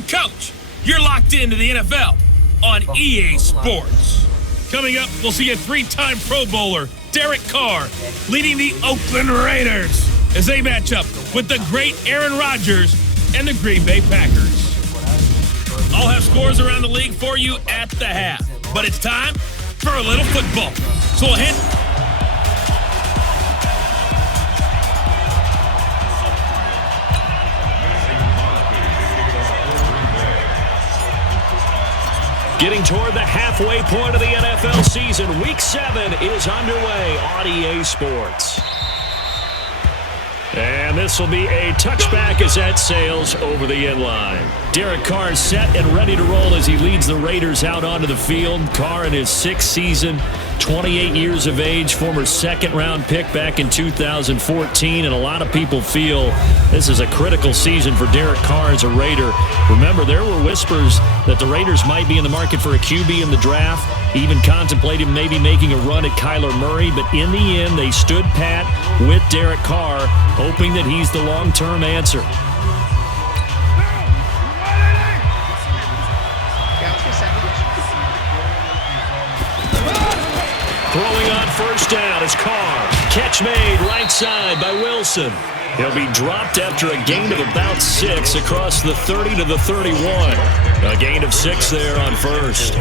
the coach. You're locked into the NFL on EA Sports. Coming up, we'll see a 3-time Pro Bowler, Derek Carr, leading the Oakland Raiders as they match up with the great Aaron Rodgers and the Green Bay Packers. I'll have scores around the league for you at the half, but it's time for a little football. So we'll hit. Getting toward the halfway point of the NFL season, Week 7 is underway on EA Sports. And this will be a touchback as that sails over the end line. Derek Carr is set and ready to roll as he leads the Raiders out onto the field. Carr in his 6th season, 28 years of age, former second-round pick back in 2014, and a lot of people feel this is a critical season for Derek Carr as a Raider. Remember, there were whispers that the Raiders might be in the market for a QB in the draft, even contemplating maybe making a run at Kyler Murray, but in the end, they stood pat with Derek Carr, hoping that he's the long-term answer. Throwing on first down is Carr. Catch made right side by Wilson. He'll be dropped after a gain of about 6 across the 30 to the 31. A gain of 6 there on first.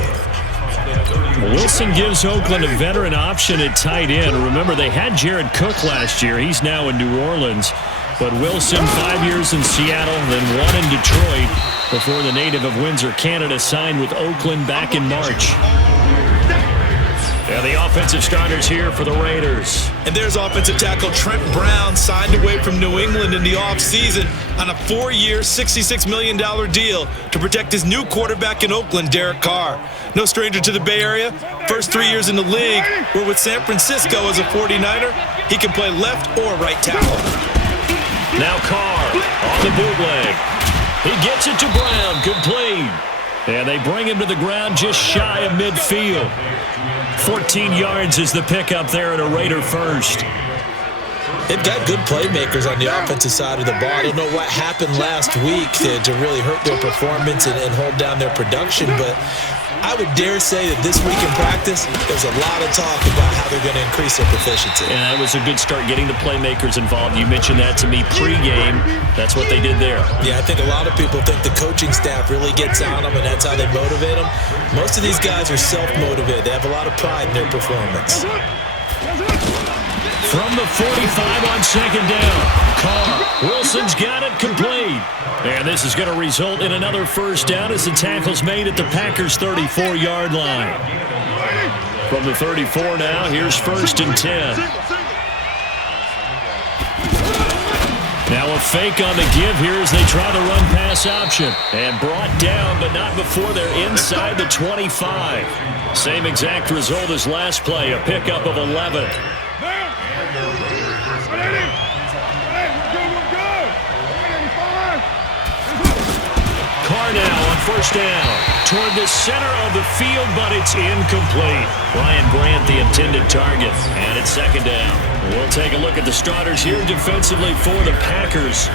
Wilson gives Oakland a veteran option at tight end. Remember, they had Jared Cook last year. He's now in New Orleans. But Wilson, 5 years in Seattle, then 1 in Detroit before the native of Windsor, Canada, signed with Oakland back in March. And the offensive starters here for the Raiders. And there's offensive tackle Trent Brown, signed away from New England in the offseason on a 4-year, $66 million deal to protect his new quarterback in Oakland, Derek Carr. No stranger to the Bay Area. First 3 years in the league were with San Francisco as a 49er. He can play left or right tackle. Now Carr on the bootleg. He gets it to Brown, complete. And they bring him to the ground just shy of midfield. 14 yards is the pickup there at a Raider first. They've got good playmakers on the offensive side of the ball. I don't know what happened last week to really hurt their performance and hold down their production, but I would dare say that this week in practice, there's a lot of talk about how they're going to increase their proficiency. And that was a good start, getting the playmakers involved. You mentioned that to me pregame. That's what they did there. Yeah, I think a lot of people think the coaching staff really gets on them, and that's how they motivate them. Most of these guys are self-motivated. They have a lot of pride in their performance. From the 45 on second down, Carr. Wilson's got it complete. And this is going to result in another first down as the tackle's made at the Packers' 34-yard line. From the 34 now, here's 1st and 10. Now a fake on the give here as they try the run pass option. And brought down, but not before they're inside the 25. Same exact result as last play, a pickup of 11. Carr now on first down. Toward the center of the field, but it's incomplete. Ryan Grant, the intended target. And it's second down. We'll take a look at the starters here defensively for the Packers.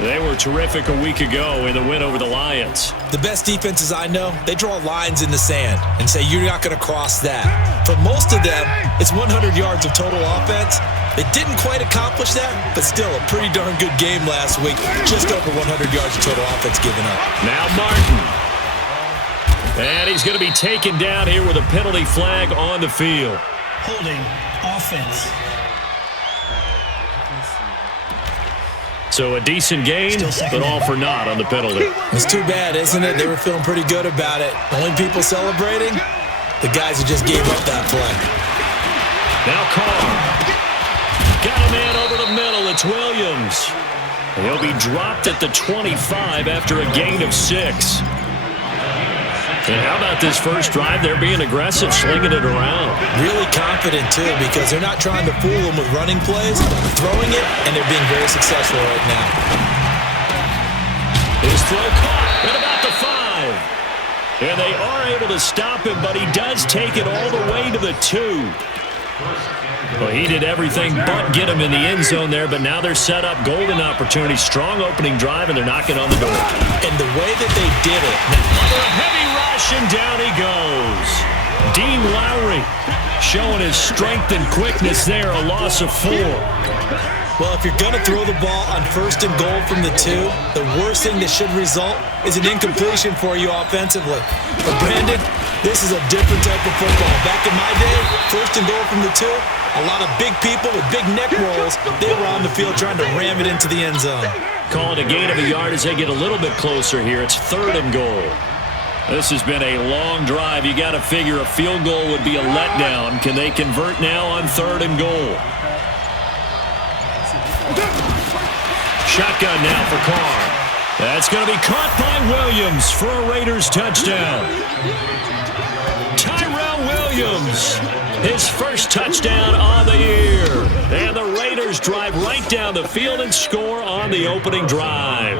They were terrific a week ago in the win over the Lions. The best defenses I know, they draw lines in the sand and say you're not going to cross that. For most of them, it's 100 yards of total offense. They didn't quite accomplish that, but still a pretty darn good game last week. Just over 100 yards of total offense given up. Now Martin. And he's going to be taken down here with a penalty flag on the field. Holding offense. So a decent gain, but all for naught on the penalty. It's too bad, isn't it? They were feeling pretty good about it. Only people celebrating, the guys who just gave up that play. Now Carr. Got a man over the middle. It's Williams. He'll be dropped at the 25 after a gain of 6. And how about this first drive? They're being aggressive, slinging it around. Really confident, too, because they're not trying to fool them with running plays, throwing it, and they're being very successful right now. His throw caught at about the 5. And they are able to stop him, but he does take it all the way to the 2. Well, he did everything but get him in the end zone there, but now they're set up. Golden opportunity, strong opening drive, and they're knocking on the door. And the way that they did it. Another heavy rush, and down he goes. Dean Lowry showing his strength and quickness there, a loss of 4. Well, if you're going to throw the ball on 1st and goal from the 2, the worst thing that should result is an incompletion for you offensively. But Brandon, this is a different type of football. Back in my day, 1st and goal from the 2, a lot of big people with big neck rolls, they were on the field trying to ram it into the end zone. Call it a gain of a yard as they get a little bit closer here. It's 3rd and goal. This has been a long drive. You got to figure a field goal would be a letdown. Can they convert now on 3rd and goal? Shotgun now for Carr. That's going to be caught by Williams for a Raiders touchdown. Tyrell Williams, his first touchdown on the year. And the Raiders drive right down the field and score on the opening drive.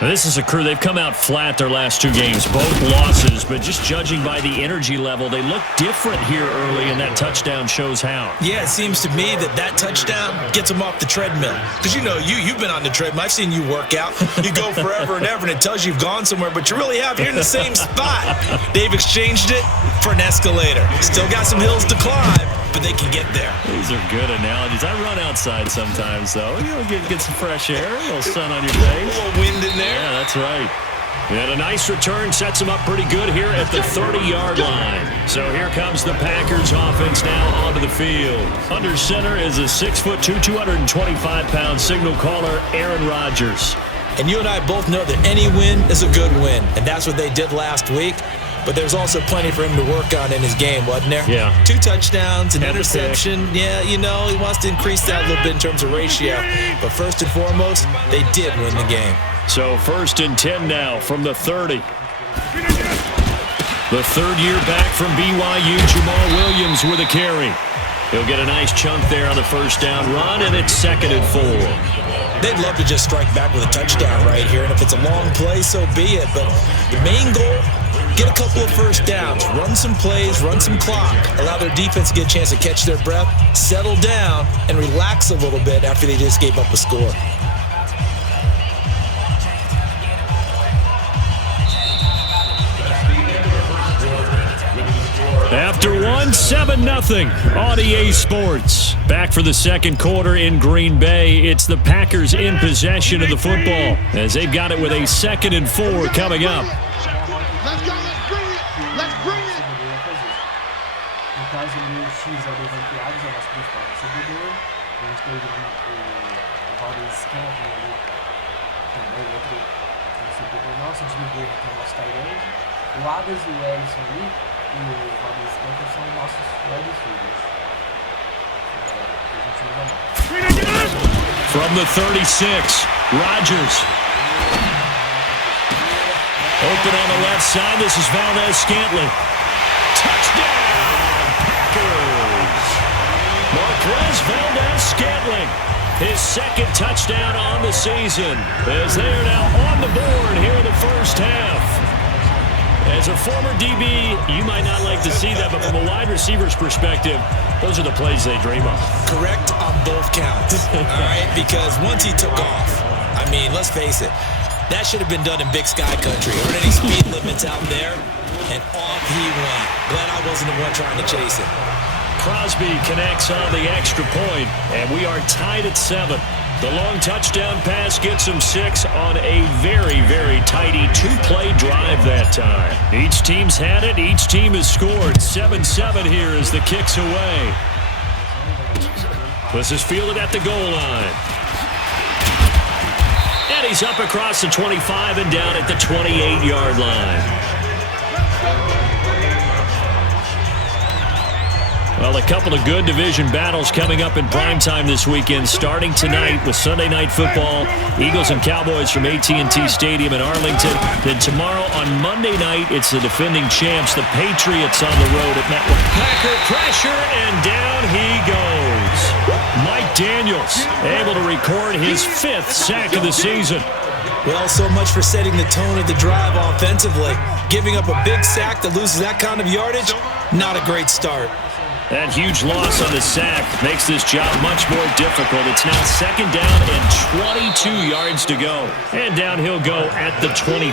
This is a crew, they've come out flat their last 2 games, both losses, but just judging by the energy level, they look different here early, and that touchdown shows how. Yeah, it seems to me that touchdown gets them off the treadmill. Because, you know, you've been on the treadmill. I've seen you work out. You go forever and ever, and it tells you you've gone somewhere, but you really have. You're in the same spot. They've exchanged it for an escalator. Still got some hills to climb, but they can get there. These are good analogies. I run outside sometimes, though. You know, get some fresh air, a little sun on your face. A little wind in there. Yeah, that's right. And a nice return sets them up pretty good here at the 30-yard line. So here comes the Packers offense now onto the field. Under center is a 6'2", 225-pound signal caller, Aaron Rodgers. And you and I both know that any win is a good win, and that's what they did last week. But there's also plenty for him to work on in his game, wasn't there? Yeah. 2 touchdowns, an interception. Yeah, you know, he wants to increase that a little bit in terms of ratio. But first and foremost, they did win the game. So 1st and 10 now from the 30. The 3rd year back from BYU, Jamal Williams with a carry. He'll get a nice chunk there on the 1st down run, and it's 2nd and 4. They'd love to just strike back with a touchdown right here, and if it's a long play, so be it. But the main goal, get a couple of 1st downs, run some plays, run some clock, allow their defense to get a chance to catch their breath, settle down, and relax a little bit after they just gave up a score. After 7-0 on EA Sports. Back for the 2nd quarter in Green Bay. It's the Packers in possession of the football as they've got it with a 2nd and 4 coming up. Let's go, let's bring it! Let's bring it! No caso, o meu X ranqueados é o nosso principal recebedor. A gente tem o Rollins Campbell ali, também outro recebedor nosso, o Jimmy Graham, que é o nosso tight end. O Adams e o Ellison ali, e o Rollins Campbell são nossos wide receivers. From the 36, Rodgers. Open on the left side. This is Valdez-Scantling. Touchdown, Packers. Marquez Valdez-Scantling. His 2nd touchdown on the season as they are now on the board here in the 1st half. As a former DB, you might not like to see that, but from a wide receiver's perspective, those are the plays they dream of. Correct on both counts, all right? Because once he took off, I mean, let's face it, that should have been done in Big Sky Country. Aren't any speed limits out there? And off he went. Glad I wasn't the one trying to chase him. Crosby connects on the extra point, and we are tied at 7. The long touchdown pass gets him 6 on a very, very tidy 2-play drive that time. Each team's had it. Each team has scored. 7-7 here as the kick's away. This is fielded at the goal line. And he's up across the 25 and down at the 28-yard line. Well, a couple of good division battles coming up in primetime this weekend, starting tonight with Sunday Night Football, Eagles and Cowboys from AT&T Stadium in Arlington. Then tomorrow on Monday night, it's the defending champs, the Patriots, on the road at MetLife. Packer pressure, and down he goes. Mike Daniels able to record his 5th sack of the season. Well, so much for setting the tone of the drive offensively. Giving up a big sack that loses that kind of yardage, not a great start. That huge loss on the sack makes this job much more difficult. It's now 2nd down and 22 yards to go. And down he'll go at the 25.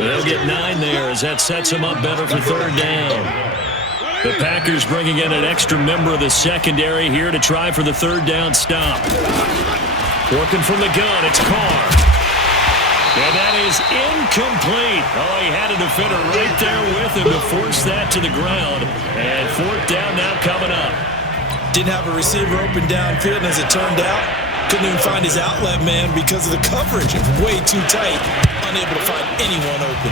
They'll get 9 there as that sets him up better for 3rd down. The Packers bringing in an extra member of the secondary here to try for the 3rd down stop. Working from the gun, it's Carr. And that is incomplete. Oh, he had a defender right there with him to force that to the ground. And 4th down now coming up. Didn't have a receiver open downfield, and as it turned out, couldn't even find his outlet man because of the coverage. It was way too tight. Unable to find anyone open.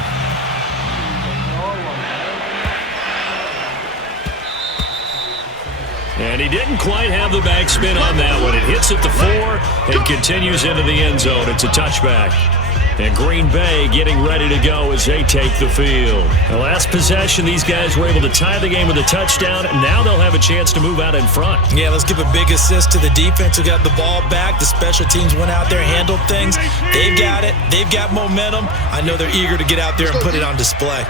And he didn't quite have the backspin on that one. It hits at the 4 and continues into the end zone. It's a touchback. And Green Bay getting ready to go as they take the field. The last possession, these guys were able to tie the game with a touchdown. Now they'll have a chance to move out in front. Yeah, let's give a big assist to the defense who got the ball back. The special teams went out there, handled things. They've got it. They've got momentum. I know they're eager to get out there and put it on display.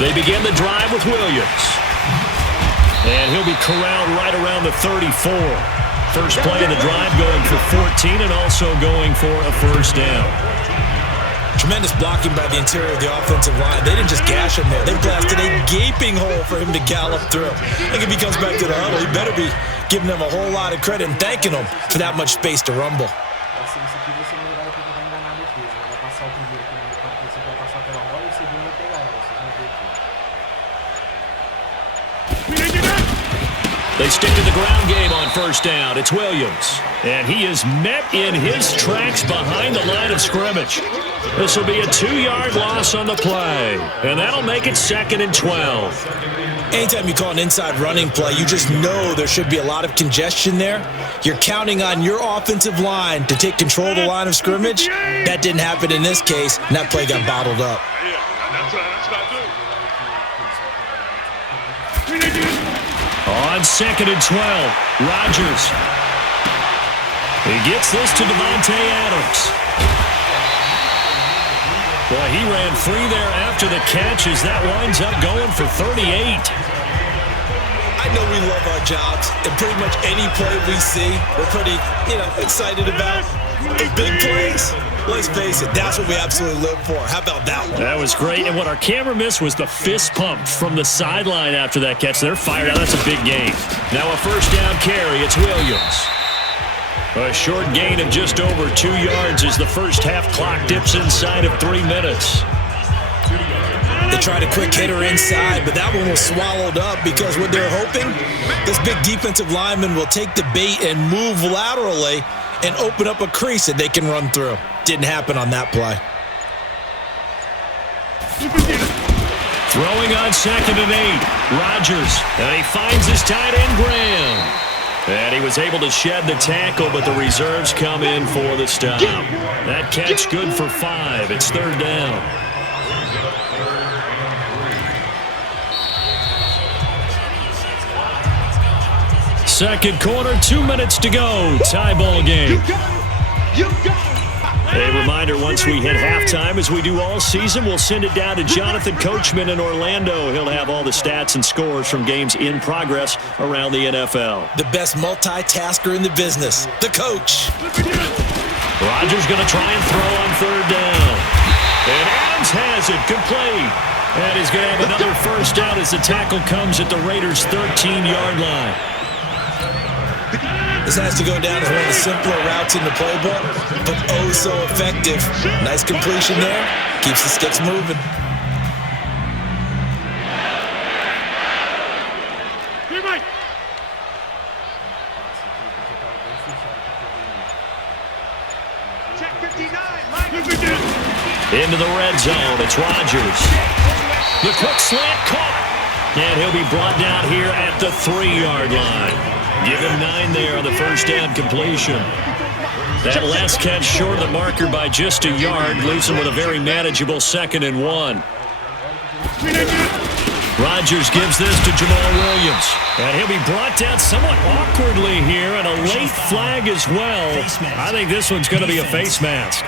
They begin the drive with Williams. And he'll be corralled right around the 34. First play of the drive going for 14 and also going for a 1st down. Tremendous blocking by the interior of the offensive line. They didn't just gash him there. They blasted a gaping hole for him to gallop through. I think if he comes back to the huddle, he better be giving them a whole lot of credit and thanking them for that much space to rumble. They stick to the ground game on 1st down. It's Williams. And he is met in his tracks behind the line of scrimmage. This will be a 2-yard loss on the play. And that'll make it 2nd and 12. Anytime you call an inside running play, you just know there should be a lot of congestion there. You're counting on your offensive line to take control of the line of scrimmage. That didn't happen in this case, and that play got bottled up. On 2nd and 12, Rodgers. He gets this to Devontae Adams. Boy, he ran free there after the catch as that winds up going for 38. I know we love our jobs, and pretty much any play we see, we're pretty, excited about. The big plays, let's face it, that's what we absolutely live for. How about that one? That was great, and what our camera missed was the fist pump from the sideline after that catch. They're fired out. That's a big game. Now a 1st down carry. It's Williams. A short gain of just over 2 yards as the first half clock dips inside of 3 minutes. They tried a quick hitter inside, but that one was swallowed up because what they're hoping, this big defensive lineman will take the bait and move laterally and open up a crease that they can run through. Didn't happen on that play. Throwing on 2nd and 8. Rodgers. And he finds his tight end, Graham. And he was able to shed the tackle, but the reserves come in for the stop. That catch good for 5. It's 3rd down. Second quarter, 2 minutes to go. Tie ball game. A reminder, once we hit halftime, as we do all season, we'll send it down to Jonathan Coachman in Orlando. He'll have all the stats and scores from games in progress around the NFL. The best multitasker in the business, the coach. Rodgers going to try and throw on 3rd down. And Adams has it, complete. And he's going to have another 1st down as the tackle comes at the Raiders' 13-yard line. This has to go down as one of the simpler routes in the playbook, but oh so effective. Nice completion there. Keeps the sticks moving. Into the red zone. It's Rodgers. The quick slant caught. And he'll be brought down here at the 3-yard line. Give him 9 there on the 1st down completion. That last catch short of the marker by just a yard leaves him with a very manageable 2nd and 1. Rodgers gives this to Jamal Williams. And he'll be brought down somewhat awkwardly here, and a late flag as well. I think this one's going to be a face mask.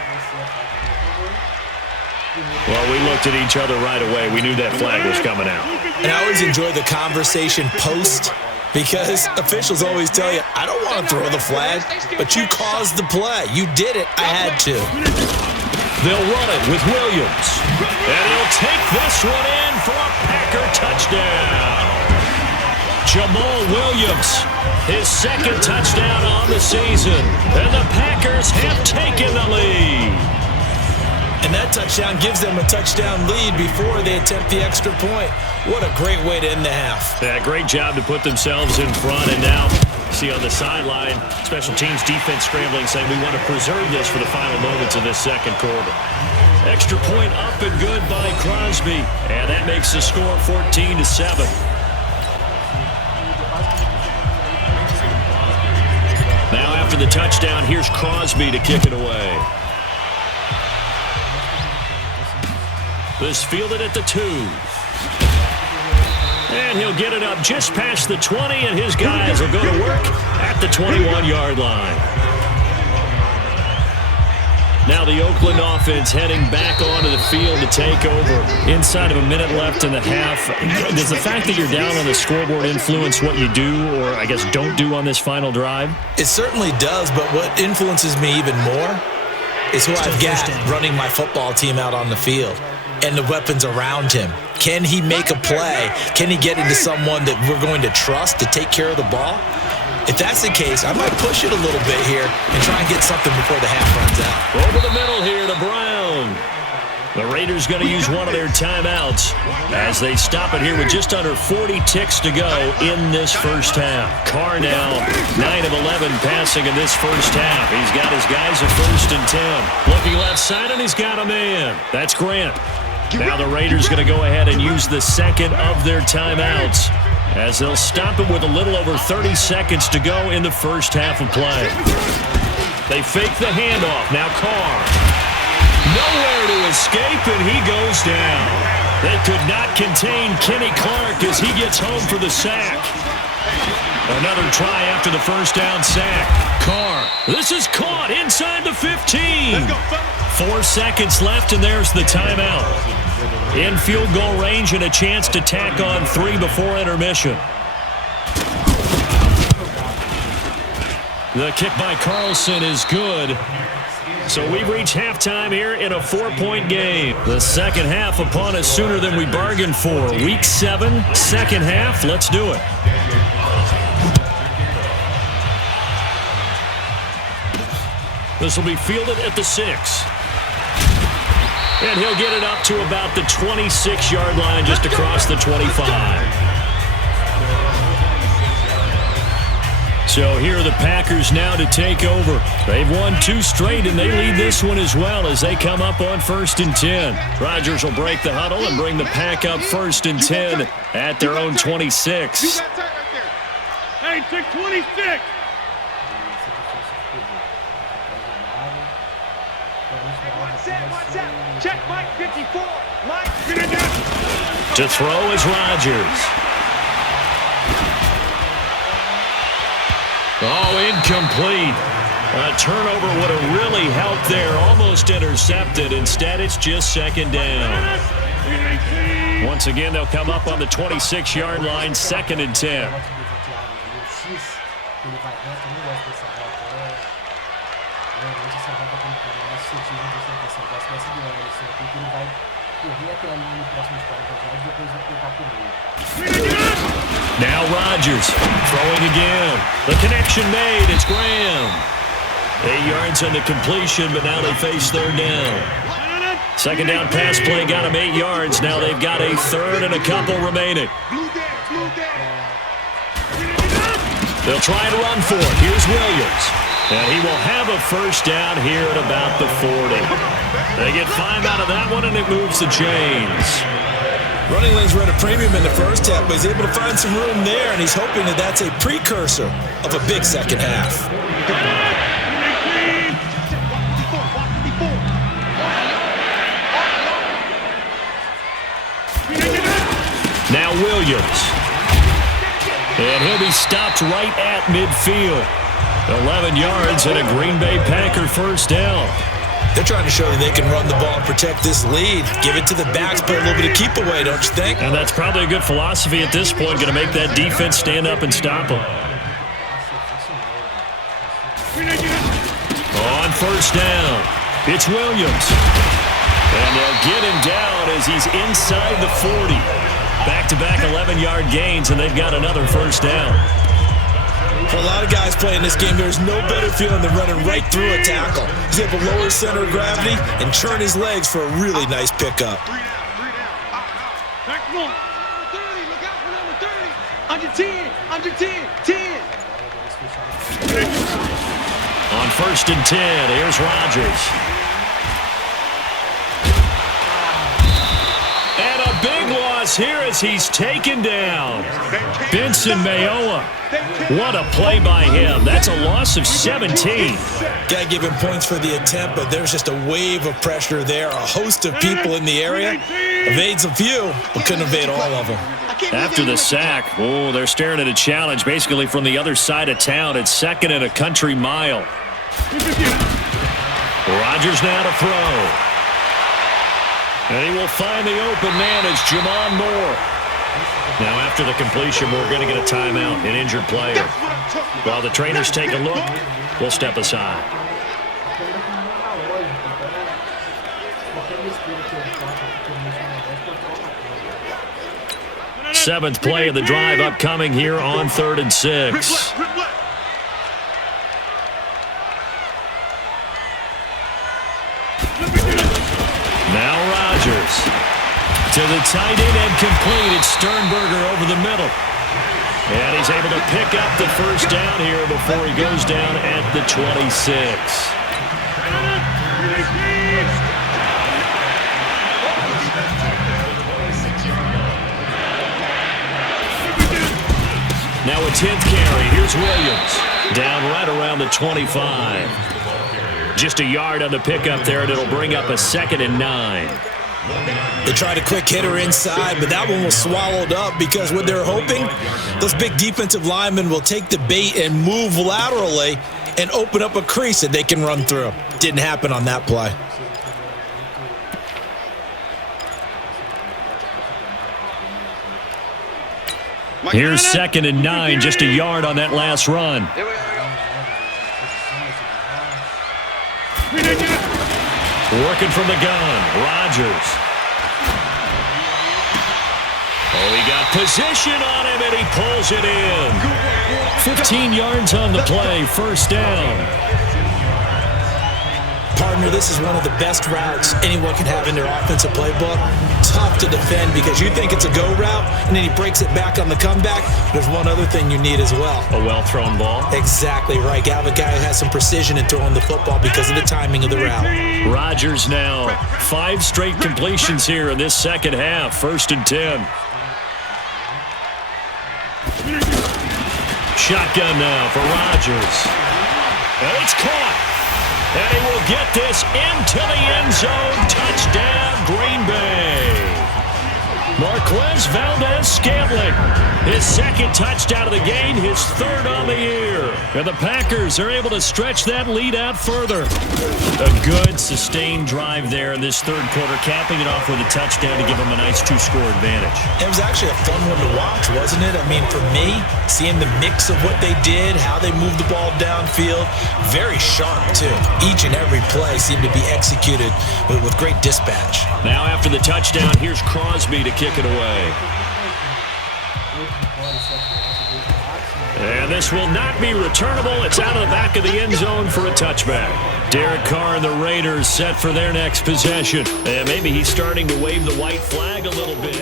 Well, we looked at each other right away. We knew that flag was coming out. And I always enjoy the conversation post, because officials always tell you, I don't want to throw the flag, but you caused the play. You did it. I had to. They'll run it with Williams. And he'll take this one in for a Packer touchdown. Jamal Williams, his second touchdown on the season. And the Packers have taken the lead. And that touchdown gives them a touchdown lead before they attempt the extra point. What a great way to end the half. Yeah, great job to put themselves in front. And now, see on the sideline, special teams defense scrambling, saying we want to preserve this for the final moments of this second quarter. Extra point up and good by Crosby. And that makes the score 14-7. Now after the touchdown, here's Crosby to kick it away. This fielded at the 2. And he'll get it up just past the 20, and his guys will go to work at the 21-yard line. Now the Oakland offense heading back onto the field to take over. Inside of a minute left in the half. Does the fact that you're down on the scoreboard influence what you do, or I guess don't do on this final drive? It certainly does, but what influences me even more is who I've got running my football team out on the field and the weapons around him. Can he make a play? Can he get into someone that we're going to trust to take care of the ball? If that's the case, I might push it a little bit here and try and get something before the half runs out. Over the middle here to Brown. The Raiders going to use one of their timeouts as they stop it here with just under 40 ticks to go in this first half. Carr now 9 of 11 passing in this first half. He's got his guys at 1st and 10. Looking left side, and he's got a man. That's Grant. Now the Raiders going to go ahead and use the second of their timeouts as they'll stop it with a little over 30 seconds to go in the first half of play. They fake the handoff. Now Carr. Nowhere to escape, and he goes down. They could not contain Kenny Clark as he gets home for the sack. Another try after the first down sack. Carr. This is caught inside the 15. 4 seconds left, and there's the timeout. In field goal range and a chance to tack on 3 before intermission. The kick by Carlson is good. So we've reached halftime here in a 4-point game. The second half upon us sooner than we bargained for. Week 7, second half. Let's do it. This will be fielded at the 6. And he'll get it up to about the 26-yard line, just across the 25. So here are the Packers now to take over. They've won 2 straight, and they lead this one as well as they come up on 1st and 10. Rodgers will break the huddle and bring the Pack up 1st and 10 at their own 26. Hey, take 26. Check Mike 54. Mike. To throw is Rodgers. Oh, incomplete. A turnover would have really helped there. Almost intercepted. Instead, it's just second down. Once again, they'll come up on the 26-yard line, 2nd and 10. Now Rodgers throwing again. The connection made. It's Graham. 8 yards on the completion, but now they face 3rd down. Second down pass play got them 8 yards. Now they've got a 3rd and a couple remaining. They'll try to run for it. Here's Williams. And he will have a first down here at about the 40. They get 5 out of that one, and it moves the chains. Running lanes were at a premium in the first half, but he's able to find some room there, and he's hoping that that's a precursor of a big second half. Now Williams. And he'll be stopped right at midfield. 11 yards and a Green Bay Packer first down. They're trying to show that they can run the ball and protect this lead. Give it to the backs, play a little bit of keep away, don't you think? And that's probably a good philosophy at this point, going to make that defense stand up and stop them. On first down, it's Williams. And they'll get him down as he's inside the 40. Back-to-back 11-yard gains, and they've got another first down. For a lot of guys playing this game, there's no better feeling than running right through a tackle. He's able to lower his center of gravity and turn his legs for a really nice pickup. Back one. 30, look out for number 30. Under 10, under 10, 10. On first and 10, here's Rodgers. And a big loss here as he's taken down. Benson Mayowa. What a play by him. That's a loss of 17. Got to give him points for the attempt, but there's just a wave of pressure there. A host of people in the area. Evades a few, but couldn't evade all of them. After the sack, they're staring at a challenge basically from the other side of town. It's second and a country mile. Rodgers now to throw. And he will find the open man. It's Jamon Moore. Now after the completion, we're going to get a timeout, an injured player. While the trainers take a look, we'll step aside. Seventh play of the drive upcoming here on 3rd and 6. Now Rodgers to the tight end and complete. It's Sternberger over the middle. And he's able to pick up the first down here before he goes down at the 26. Now a 10th carry. Here's Williams. Down right around the 25. Just a yard on the pickup there, and it'll bring up a 2nd and 9. They tried a quick hitter inside, but that one was swallowed up because what they're hoping, those big defensive linemen will take the bait and move laterally and open up a crease that they can run through. Didn't happen on that play. Here's 2nd and 9, just a yard on that last run. Working from the gun, Rodgers. Oh, he got position on him, and he pulls it in. 15 yards on the play, first down. Partner, this is one of the best routes anyone can have in their offensive playbook. Tough to defend because you think it's a go route, and then he breaks it back on the comeback. There's one other thing you need as well. A well-thrown ball. Exactly right. You have a guy who has some precision in throwing the football because of the timing of the route. Rodgers now 5 straight completions here in this second half. 1st and 10. Shotgun now for Rodgers. And it's caught. And he will get this into the end zone. Touchdown, Green Bay. Marquez Valdez-Scantling, his 2nd touchdown of the game, his 3rd on the year. And the Packers are able to stretch that lead out further. A good, sustained drive there in this 3rd quarter, capping it off with a touchdown to give them a nice 2-score advantage. It was actually a fun one to watch, wasn't it? I mean, for me, seeing the mix of what they did, how they moved the ball downfield, very sharp, too. Each and every play seemed to be executed with great dispatch. Now after the touchdown, here's Crosby to kick it away. And this will not be returnable. It's out of the back of the end zone for a touchback. Derek Carr and the Raiders set for their next possession. And maybe he's starting to wave the white flag a little bit.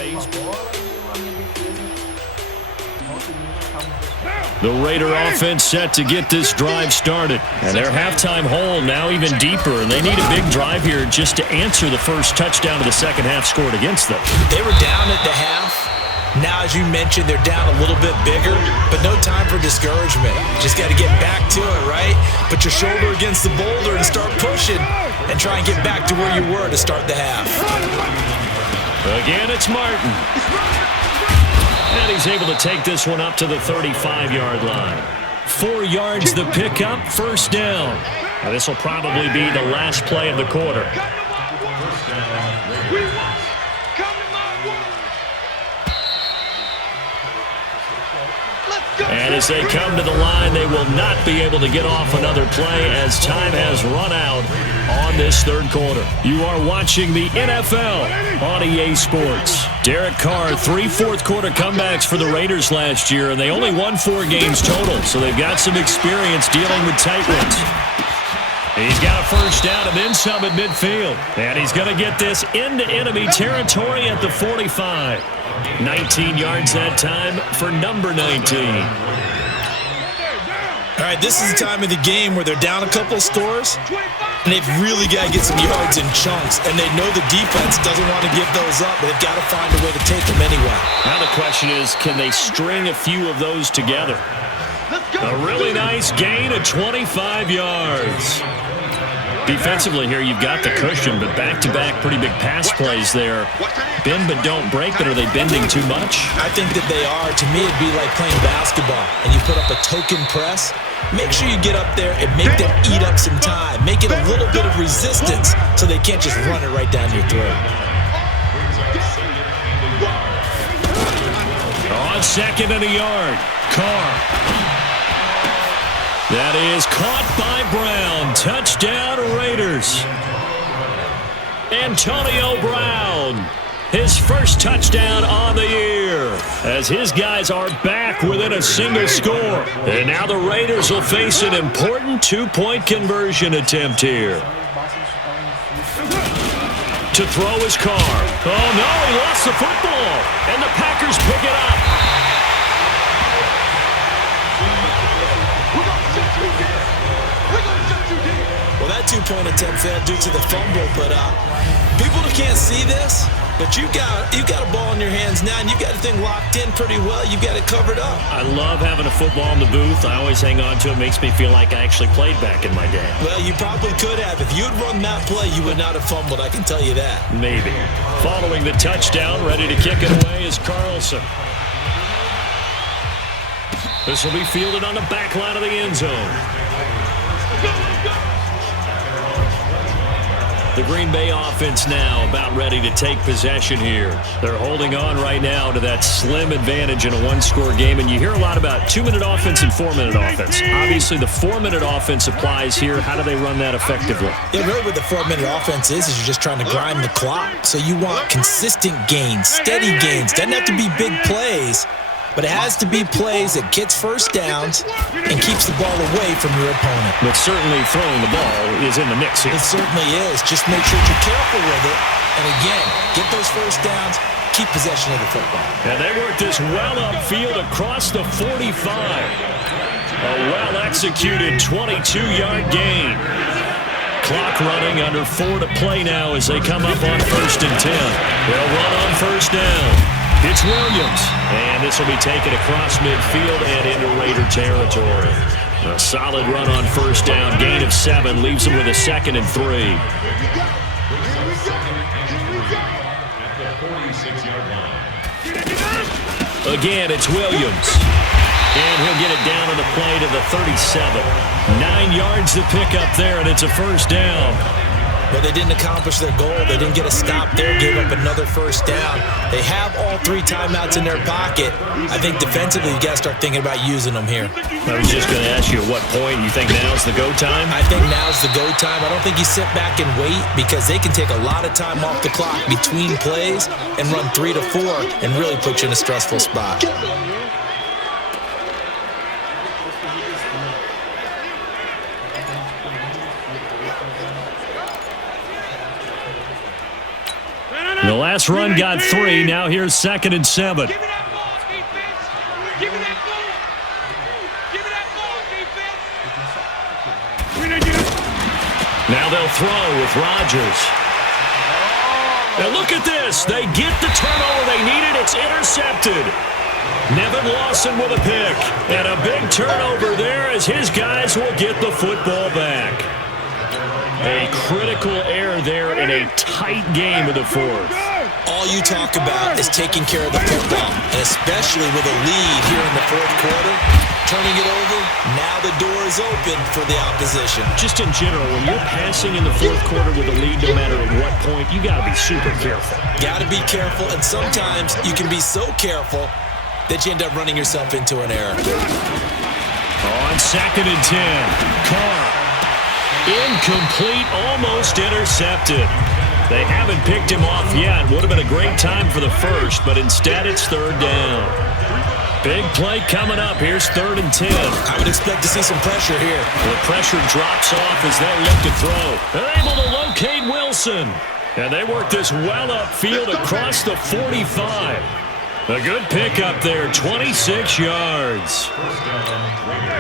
The Raider offense set to get this drive started. And their halftime hole now even deeper. And they need a big drive here just to answer the first touchdown of the second half scored against them. They were down at the half. Now, as you mentioned, they're down a little bit bigger, but no time for discouragement. Just got to get back to it, right? Put your shoulder against the boulder and start pushing and try and get back to where you were to start the half. Again, it's Martin. And he's able to take this one up to the 35-yard line. 4 yards the pickup, first down. Now this will probably be the last play of the quarter. And as they come to the line, they will not be able to get off another play as time has run out on this third quarter. You are watching the NFL on EA Sports. Derek Carr, 3 fourth-quarter comebacks for the Raiders last year, and they only won 4 games total, so they've got some experience dealing with tight ones. He's got a first down and then some at midfield. And he's going to get this into enemy territory at the 45. 19 yards that time for number 19. All right, this is the time of the game where they're down a couple of scores, and they've really got to get some yards in chunks, and they know the defense doesn't want to give those up, but they've got to find a way to take them anyway. Now the question is, can they string a few of those together? A really nice gain of 25 yards. Defensively here, you've got the cushion, but back-to-back pretty big pass plays there. Bend but don't break, but are they bending too much? I think that they are. To me, it'd be like playing basketball, and you put up a token press. Make sure you get up there and make them eat up some time. Make it a little bit of resistance so they can't just run it right down your throat. On second and a yard, Carr. That is caught by Brown. Touchdown, Raiders. Antonio Brown, his first touchdown on the year, as his guys are back within a single score. And now the Raiders will face an important 2-point conversion attempt here. To throw his Carr. Oh, no, he lost the football. And the Packers pick it up. Well, that 2-point attempt failed due to the fumble, but people who can't see this, but you've got a ball in your hands now, and you've got the thing locked in pretty well. You've got it covered up. I love having a football in the booth. I always hang on to it. Makes me feel like I actually played back in my day. Well, you probably could have. If you had run that play, you would not have fumbled. I can tell you that. Maybe. Following the touchdown, ready to kick it away is Carlson. This will be fielded on the back line of the end zone. The Green Bay offense now about ready to take possession here. They're holding on right now to that slim advantage in a one-score game, and you hear a lot about 2-minute offense and 4-minute offense. Obviously, the 4-minute offense applies here. How do they run that effectively? Yeah, really what the 4-minute offense is you're just trying to grind the clock. So you want consistent gains, steady gains. Doesn't have to be big plays, but it has to be plays that gets first downs and keeps the ball away from your opponent. But certainly throwing the ball is in the mix here. It certainly is. Just make sure you're careful with it. And again, get those first downs, keep possession of the football. And they work this well upfield across the 45. A well-executed 22-yard gain. Clock running, under 4 to play now as they come up on 1st and 10. They'll run on first down. It's Williams, and this will be taken across midfield and into Raider territory. A solid run on first down, gain of 7, leaves them with a 2nd and 3. Again, it's Williams, and he'll get it down on the play to the 37. 9 yards to pick up there, and it's a first down. But they didn't accomplish their goal. They didn't get a stop there, gave up another first down. They have all 3 timeouts in their pocket. I think defensively, you got to start thinking about using them here. I was just going to ask you at what point you think now's the go time? I think now's the go time. I don't think you sit back and wait because they can take a lot of time off the clock between plays and run 3 to 4 and really put you in a stressful spot. The last run got 3. Now here's 2nd and 7. Give me that ball, defense. Give me that ball. Give me that ball, defense. Now they'll throw with Rodgers. Now look at this. They get the turnover they needed. It's intercepted. Nevin Lawson with a pick. And a big turnover there as his guys will get the football back. A critical error there in a tight game of the 4th. All you talk about is taking care of the football, and especially with a lead here in the fourth quarter, turning it over, now the door is open for the opposition. Just in general, when you're passing in the fourth quarter with a lead, no matter at what point, you got to be super careful. Got to be careful, and sometimes you can be so careful that you end up running yourself into an error. On 2nd and 10, Carr. Incomplete, almost intercepted. They haven't picked him off yet. Would have been a great time for the first, but instead it's 3rd down. Big play coming up. Here's 3rd and 10. I would expect to see some pressure here. The pressure drops off as they look to throw. They're able to locate Wilson. And they work this well upfield across the 45. A good pickup there, 26 yards.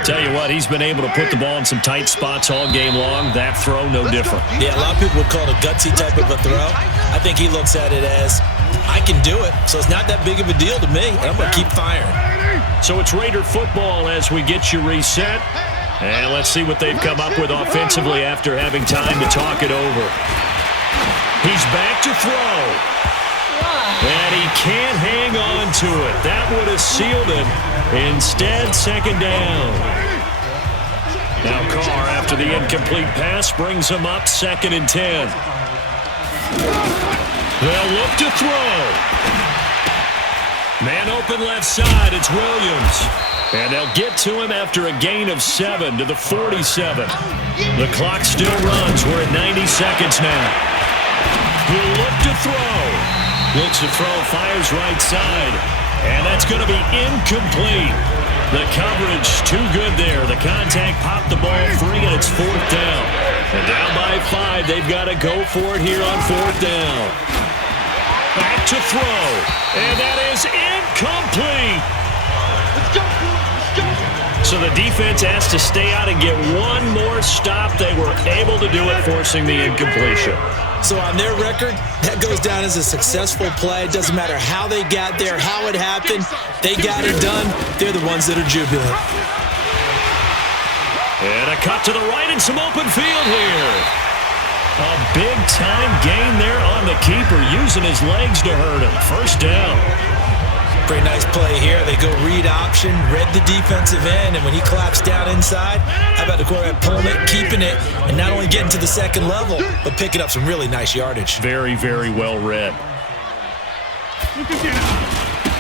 Tell you what, he's been able to put the ball in some tight spots all game long. That throw, no different. Yeah, a lot of people would call it a gutsy type of a throw. I think he looks at it as, I can do it, so it's not that big of a deal to me, and I'm going to keep firing. So it's Raider football as we get you reset. And let's see what they've come up with offensively after having time to talk it over. He's back to throw. And he can't hang on to it. That would have sealed it. Instead, 2nd down. Now Carr, after the incomplete pass, brings him up 2nd and 10. They'll look to throw. Man open left side, it's Williams. And they'll get to him after a gain of 7 to the 47. The clock still runs. We're at 90 seconds now. He'll look to throw. Looks to throw, fires right side. And that's going to be incomplete. The coverage too good there. The contact popped the ball free, and it's 4th down. And down by 5, they've got to go for it here on 4th down. Back to throw. And that is incomplete. Let's go, let's go. So the defense has to stay out and get one more stop. They were able to do it, forcing the incompletion. So on their record, that goes down as a successful play. It doesn't matter how they got there, how it happened. They got it done. They're the ones that are jubilant. And a cut to the right and some open field here. A big-time gain there on the keeper, using his legs to hurt him. 1st down. Pretty nice play here. They go read option, read the defensive end, and when he claps down inside, how about the quarterback pulling it, keeping it, and not only getting to the 2nd level, but picking up some really nice yardage. Very, very well read.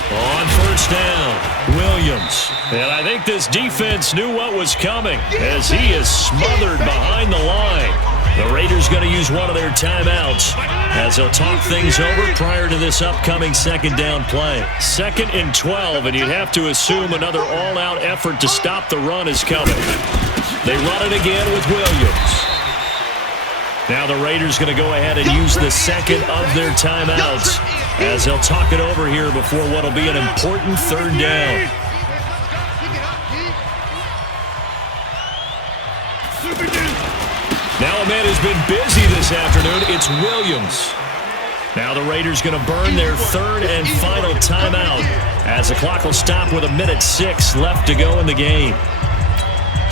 On 1st down, Williams. And I think this defense knew what was coming as he is smothered behind the line. The Raiders going to use one of their timeouts as they'll talk things over prior to this upcoming 2nd down play. 2nd and 12, and you'd have to assume another all-out effort to stop the run is coming. They run it again with Williams. Now the Raiders going to go ahead and use the 2nd of their timeouts as they'll talk it over here before what will be an important 3rd down. Now a man has been busy this afternoon. It's Williams. Now the Raiders going to burn their 3rd and final timeout as the clock will stop with 1:06 left to go in the game.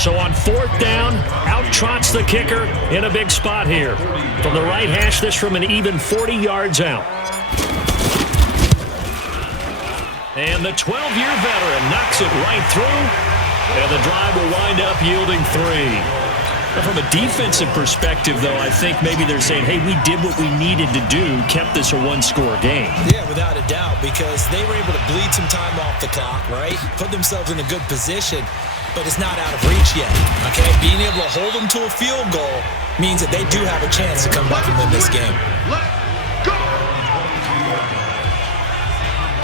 So on 4th down, out trots the kicker in a big spot here. From the right hash, this from an even 40 yards out. And the 12-year veteran knocks it right through, and the drive will wind up yielding 3. From a defensive perspective, though, I think maybe they're saying, hey, we did what we needed to do, kept this a 1-score game. Yeah, without a doubt, because they were able to bleed some time off the clock, right? Put themselves in a good position, but it's not out of reach yet, okay? Being able to hold them to a field goal means that they do have a chance to come back and win this game.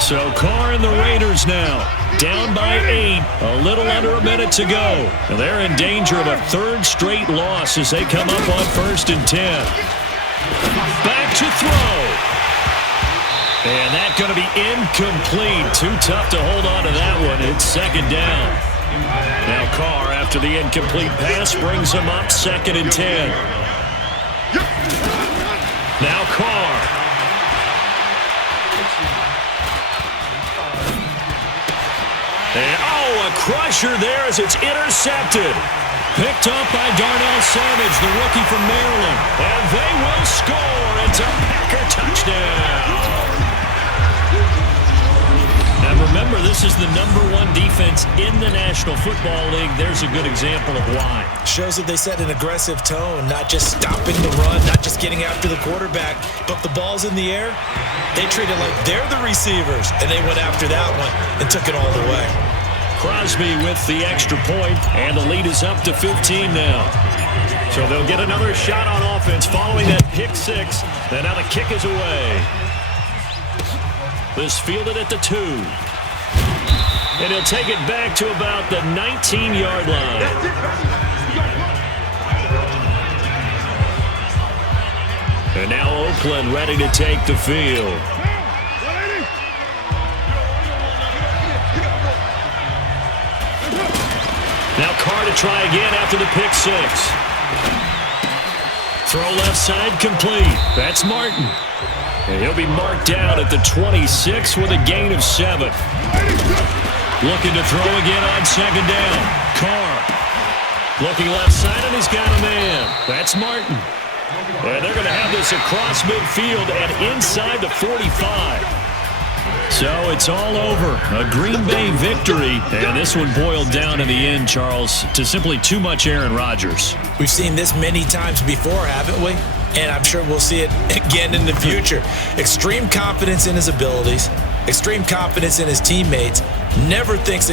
So Carr and the Raiders now down by 8, a little under a minute to go. And they're in danger of a 3rd straight loss as they come up on 1st and 10. Back to throw. And that's going to be incomplete. Too tough to hold on to that one. It's 2nd down. Now Carr, after the incomplete pass, brings him up 2nd and 10. Now Carr. And, a crusher there as it's intercepted. Picked up by Darnell Savage, the rookie from Maryland. And they will score. It's a Packer touchdown. remember, this is the #1 defense in the National Football League. There's a good example of why. Shows that they set an aggressive tone, not just stopping the run, not just getting after the quarterback, but the ball's in the air. They treat it like they're the receivers, and they went after that one and took it all the way. Crosby with the extra point, and the lead is up to 15 now. So they'll get another shot on offense following that pick six. And now the kick is away. This fielded at the 2. And he'll take it back to about the 19-yard line. And now Oakland ready to take the field. Now Carr to try again after the pick six. Throw left side complete. That's Martin. And he'll be marked down at the 26 with a gain of 7. Looking to throw again on second down. Carr. Looking left side, and he's got a man. That's Martin. And they're going to have this across midfield and inside the 45. So it's all over. A Green Bay victory. And this one boiled down in the end, Charles, to simply too much Aaron Rodgers. We've seen this many times before, haven't we? And I'm sure we'll see it again in the future. Extreme confidence in his abilities, extreme confidence in his teammates, never thinks